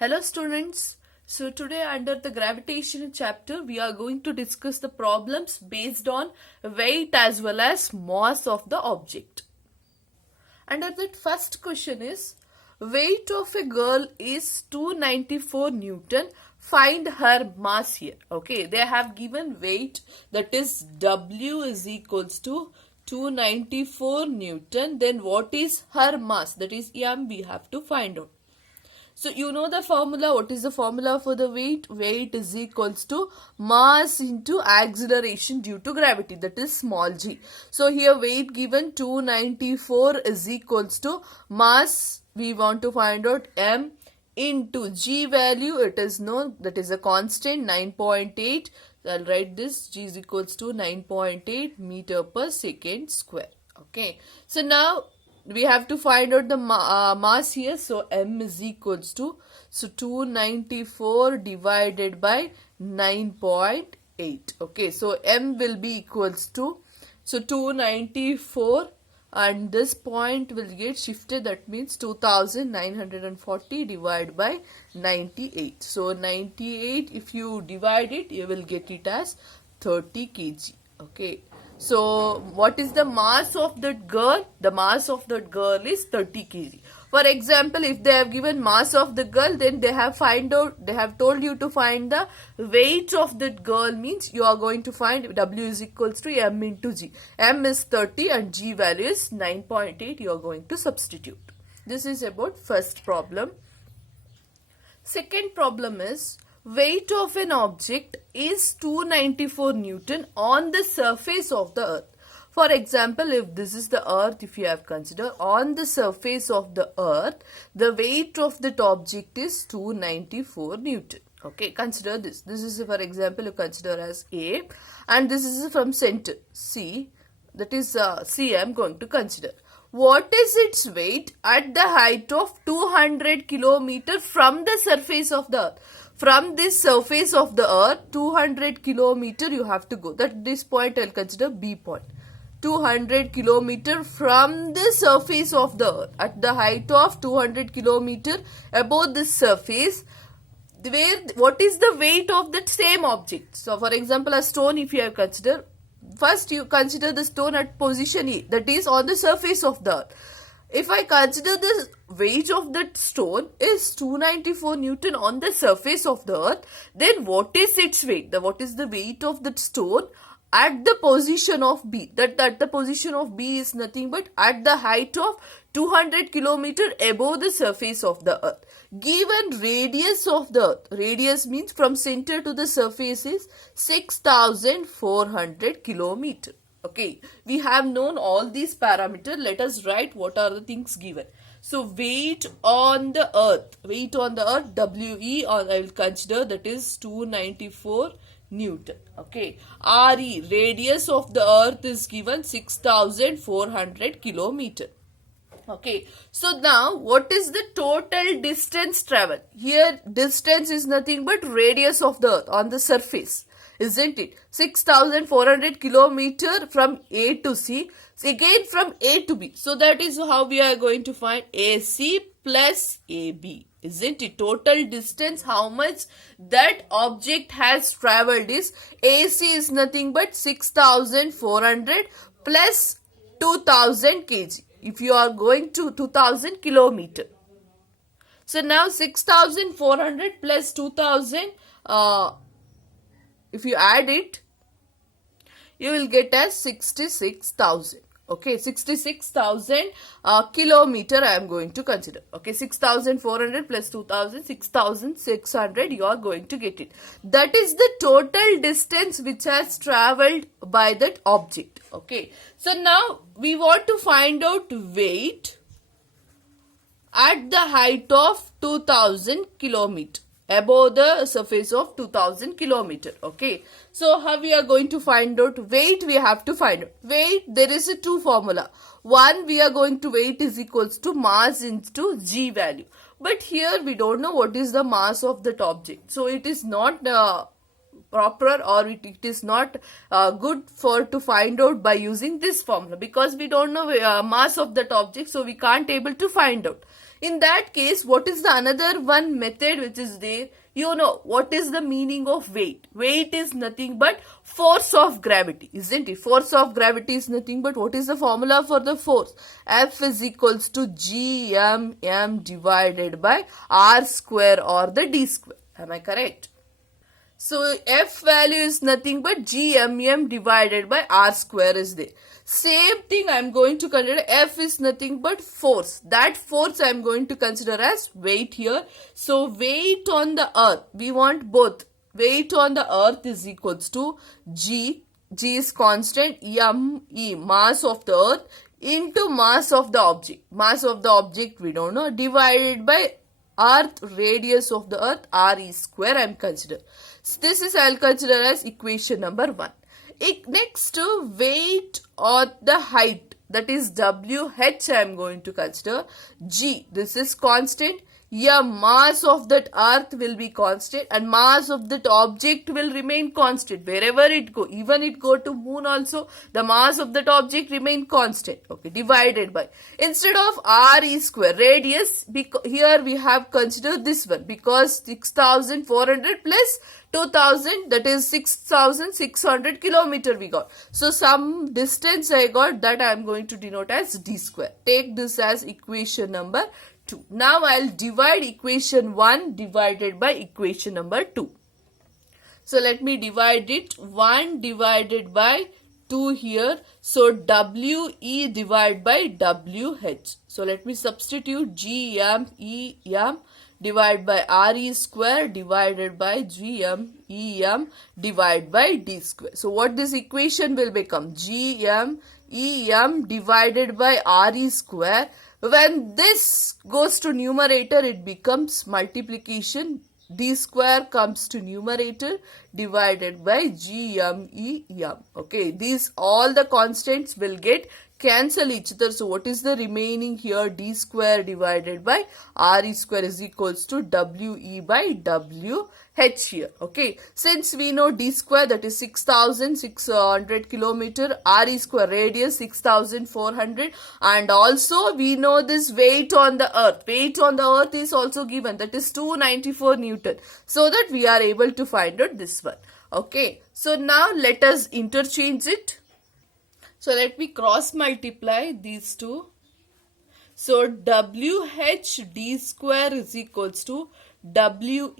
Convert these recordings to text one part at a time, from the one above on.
Hello students. So today under the gravitation chapter we are going to discuss the problems based on weight as well as mass of the object. Under that first question is weight of a girl is 294 Newton. Find her mass here. Okay, they have given weight, that is W is equals to 294 Newton. Then what is her mass, that is M, we have to find out. So you know the formula. What is the formula for the weight? Weight is equals to mass into acceleration due to gravity, that is small g. So here weight given 294 is equals to mass, we want to find out m, into g value, it is known, that is a constant 9.8. I'll write this, g is equals to 9.8 meter per second square. Okay, so now we have to find out the mass here. So m is equals to, so 294 divided by 9.8. Okay, so m will be equals to, so 294 and this point will get shifted, that means 2940 divided by 98. So 98, if you divide it, you will get it as 30 kg. Okay, so what is the mass of that girl? The mass of that girl is 30 kg. For example, if they have given mass of the girl, then they have told you to find the weight of that girl, means you are going to find W is equals to M into G. M is 30 and G value is 9.8. You are going to substitute. This is about first problem. Second problem is weight of an object is 294 Newton on the surface of the earth. For example, if this is the earth, if you have considered on the surface of the earth, the weight of that object is 294 Newton. Okay, consider this. This is, for example, you consider as A, and this is from center C, that is C I am going to consider. What is its weight at the height of 200 kilometer from the surface of the earth? From this surface of the earth, 200 kilometer you have to go. That this point I will consider B point. 200 kilometer from the surface of the earth, at the height of 200 kilometer above this surface, where what is the weight of that same object? So for example, a stone, if you have considered, first you consider the stone at position E, that is on the surface of the earth. If I consider the weight of that stone is 294 Newton on the surface of the earth, then what is its weight? What is the weight of that stone at the position of B? That the position of B is nothing but at the height of 200 kilometer above the surface of the earth. Given radius of the earth, radius means from center to the surface, is 6400 kilometer. Okay, we have known all these parameters. Let us write what are the things given. So weight on the earth, WE, or I will consider, that is 294 Newton. Okay, RE, radius of the earth, is given 6400 kilometer. Okay, so now what is the total distance traveled? Here distance is nothing but radius of the earth on the surface, isn't it? 6400 kilometer from A to C, again from A to B. So that is how we are going to find AC plus AB, isn't it? Total distance, how much that object has traveled, is AC is nothing but 6400 plus 2000 kg. If you are going to 2000 kilometer. So now 6400 plus 2000, if you add it, you will get as 66,000. Okay, 66,000 kilometer I am going to consider. Okay, 6,400 plus 2,000, 6,600 you are going to get it. That is the total distance which has traveled by that object. Okay, so now we want to find out weight at the height of 2,000 kilometer, above the surface of 2000 kilometer. Okay, so how we are going to find out weight? We have to find out weight. There is a two formula. One, we are going to weight is equals to mass into G value, but here we don't know what is the mass of that object, so it is not proper, or it is not good for to find out by using this formula, because we don't know mass of that object, so we can't able to find out. In that case, what is the another one method which is there? You know, what is the meaning of weight? Weight is nothing but force of gravity, isn't it? Force of gravity is nothing but, what is the formula for the force? F is equals to GMM divided by R square or the D square. Am I correct? So F value is nothing but GMM divided by R square is there. Same thing I am going to consider. F is nothing but force. That force I am going to consider as weight here. So weight on the earth, we want both. Weight on the earth is equals to G. G is constant. M-E, mass of the earth, into mass of the object. Mass of the object we don't know. Divided by earth, radius of the earth, RE square I am consider. So this is I will consider as equation number 1. Next to weight or the height, that is WH I am going to consider. G, this is constant. Yeah, mass of that earth will be constant and mass of that object will remain constant wherever it go. Even it go to moon also, the mass of that object remain constant. Okay, divided by, instead of RE square, radius, here we have considered this one because 6,400 plus 2,000, that is 6,600 kilometer we got. So some distance I got, that I am going to denote as D square. Take this as equation number 2. Now I'll divide equation 1 divided by equation number 2. So let me divide it. 1 divided by 2 here. So WE divided by WH. So let me substitute GMEM divided by RE square divided by GMEM divided by D square. So what this equation will become? GMEM divided by RE square. When this goes to numerator, it becomes multiplication. D square comes to numerator divided by GMEM. Okay, these all the constants will get cancel each other. So what is the remaining here? D square divided by RE square is equals to WE by WH here. Okay, since we know D square, that is 6,600 kilometer, RE square radius 6,400, and also we know this weight on the earth. Weight on the earth is also given, that is 294 Newton. So that we are able to find out this one. Okay, so now let us interchange it. So let me cross multiply these two. So WHD square is equals to WERE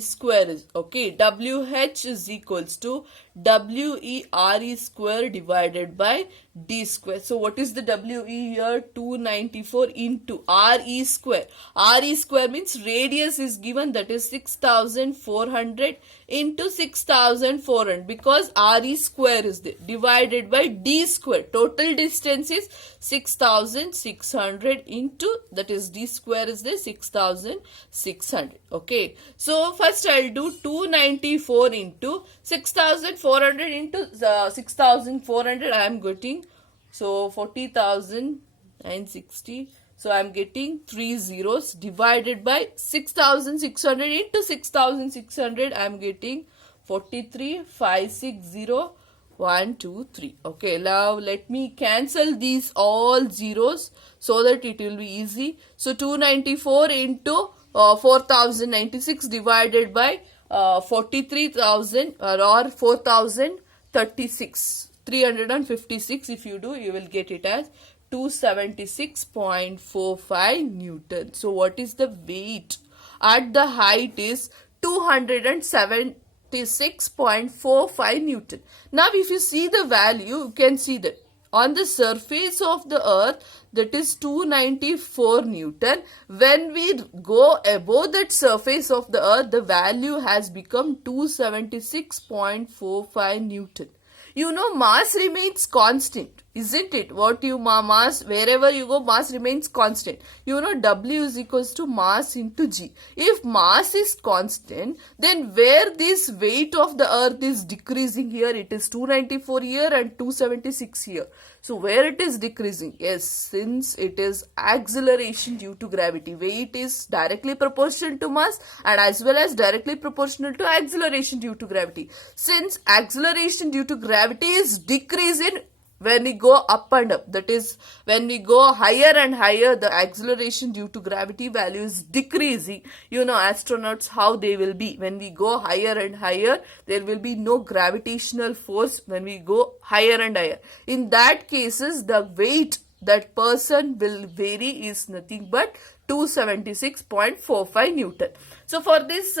square is okay. WH is equals to WERE square divided by D square. So what is the WE here? 294 into RE square. RE square means radius is given, that is 6,400 into 6,400 because RE square is there, divided by D square. Total distance is 6,600 into, that is D square is there, 6,600. Okay, so first I'll do 294 into 6,400 into 6,400. I am getting, so 40,960. So I am getting 3 zeros divided by 6,600 into 6,600. I am getting 43,560. 1, 2, 3. Okay, now let me cancel these all zeros so that it will be easy. So 294 into 4,096 divided by 43,000 or 4,036. 356 if you do, you will get it as 276.45 Newton. So what is the weight at the height is 276.45 Newton. Now if you see the value, you can see that on the surface of the earth, that is 294 Newton. When we go above that surface of the earth, the value has become 276.45 Newton. You know, mass remains constant, isn't it? What you mass, wherever you go, mass remains constant. You know, W is equals to mass into G. If mass is constant, then where this weight of the earth is decreasing here, it is 294 here and 276 here. So where it is decreasing? Yes, since it is acceleration due to gravity. Weight is directly proportional to mass and as well as directly proportional to acceleration due to gravity. Since acceleration due to gravity is decreasing, When we go up and up, that is, when we go higher and higher, the acceleration due to gravity value is decreasing. You know, astronauts, how they will be. When we go higher and higher, there will be no gravitational force when we go higher and higher. In that cases, the weight that person will vary is nothing but 276.45 Newton. So for this,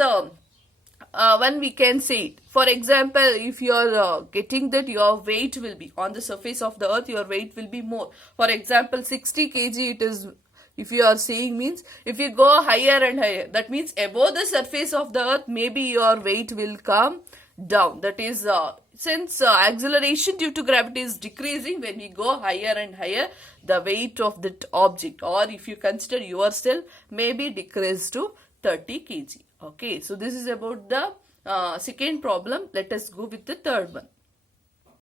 when we can say it. For example, if you are getting that your weight will be on the surface of the earth, your weight will be more. For example, 60 kg it is, if you are saying, means if you go higher and higher, that means above the surface of the earth, maybe your weight will come down. That is, since acceleration due to gravity is decreasing, when we go higher and higher, the weight of that object, or if you consider yourself, may be decreased to 30 kg. Okay, so this is about the second problem. Let us go with the third one.